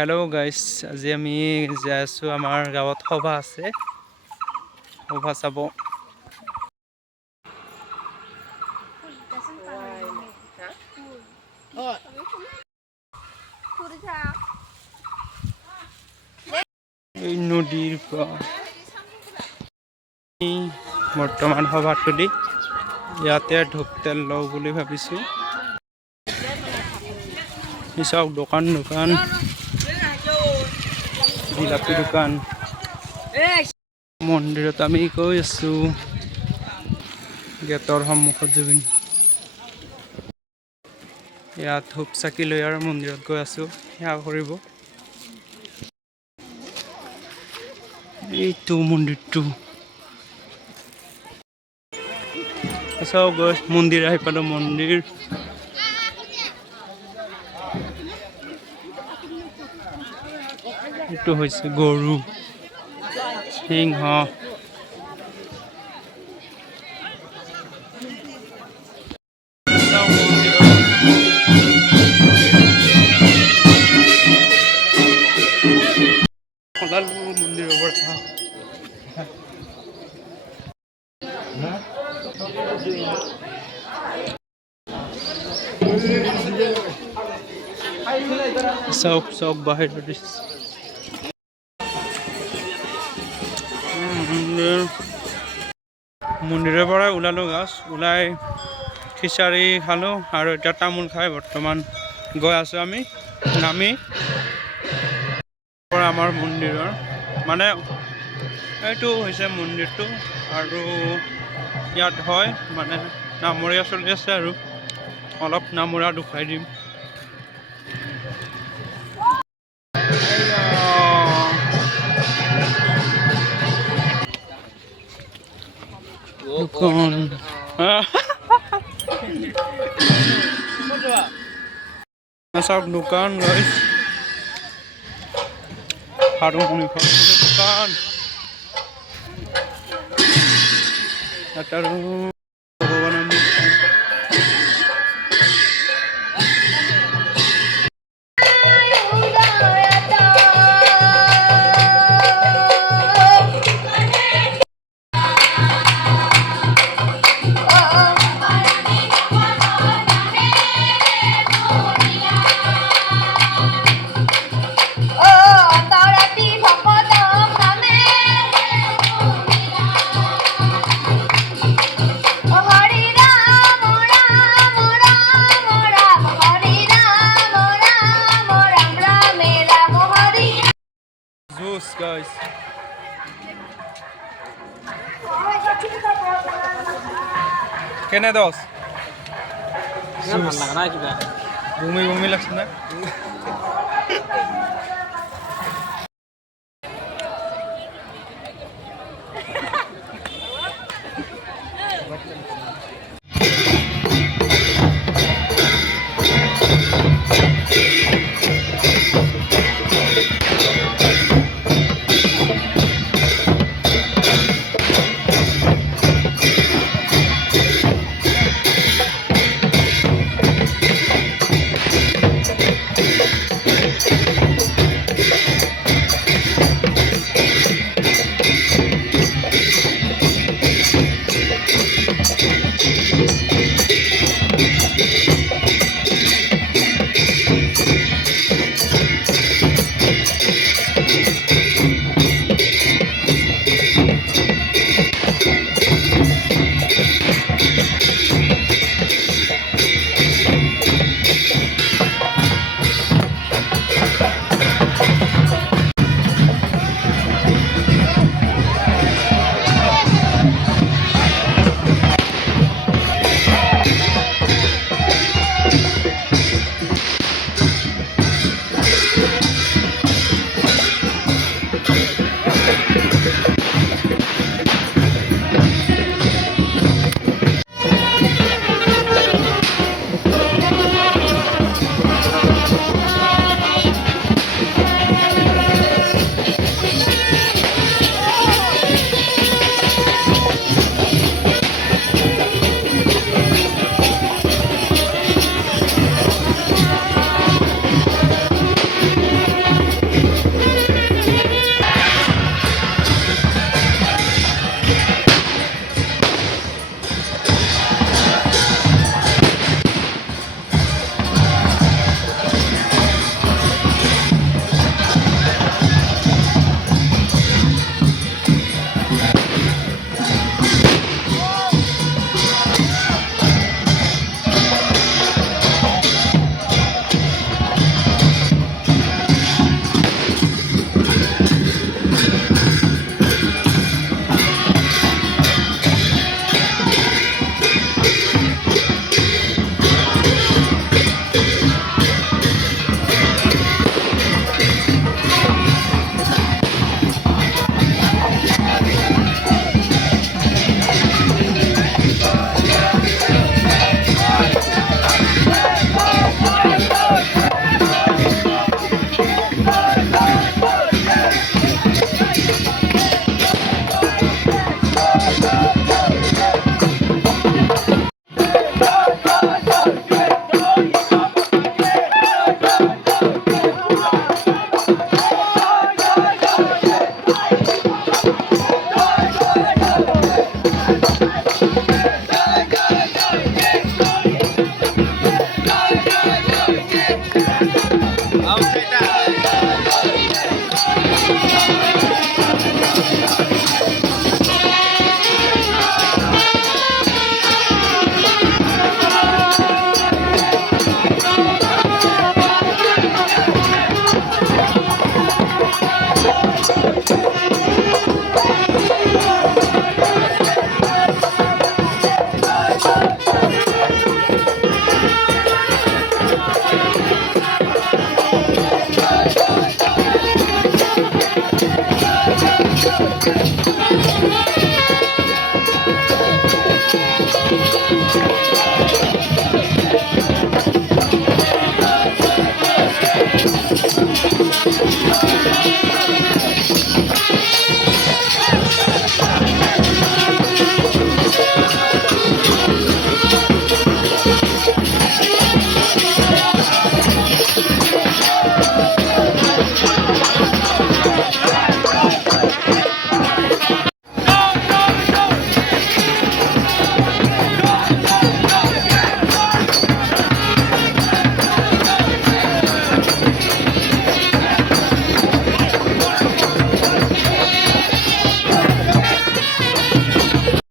হেল্ল' গাইছ, আজি আমি যাই আছোঁ। আমাৰ গাঁৱত সভা আছে, সভা চাব। এই নদীৰ পৰা বৰ্তমান সভাস্থলী, ইয়াতে ধূপ তেল লওঁ বুলি ভাবিছোঁ। চাওক দোকান জিলাপি দোকান। মন্দিৰত আমি গৈ আছোঁ, গেটৰ সন্মুখত জুবিন। ইয়াত ধূপ চাকি লৈ আৰু মন্দিৰত গৈ আছোঁ সেৱা কৰিব। এইটো মন্দিৰটো চাওক গৈ মন্দিৰ আহি পালোঁ। মন্দিৰ এইটো হৈছে গৰু, সিংহ। মন্দিৰৰ পৰা চাওক বাহিৰত মন্দিৰৰ পৰা ওলালোঁ। ওলাই খিচাৰি খালোঁ আৰু এতিয়া তামোল খাই বৰ্তমান গৈ আছোঁ আমি নামি। আমাৰ মন্দিৰৰ মানে এইটো হৈছে মন্দিৰটো, আৰু ইয়াত হয় মানে নামৰীয়া চলি আছে, আৰু অলপ নামৰীয়া দেখুৱাই দিম। চাওক দোকান গাইছ, হাৰমনি দোকান। Guys, কেনে দোষ বমি লাগছে না?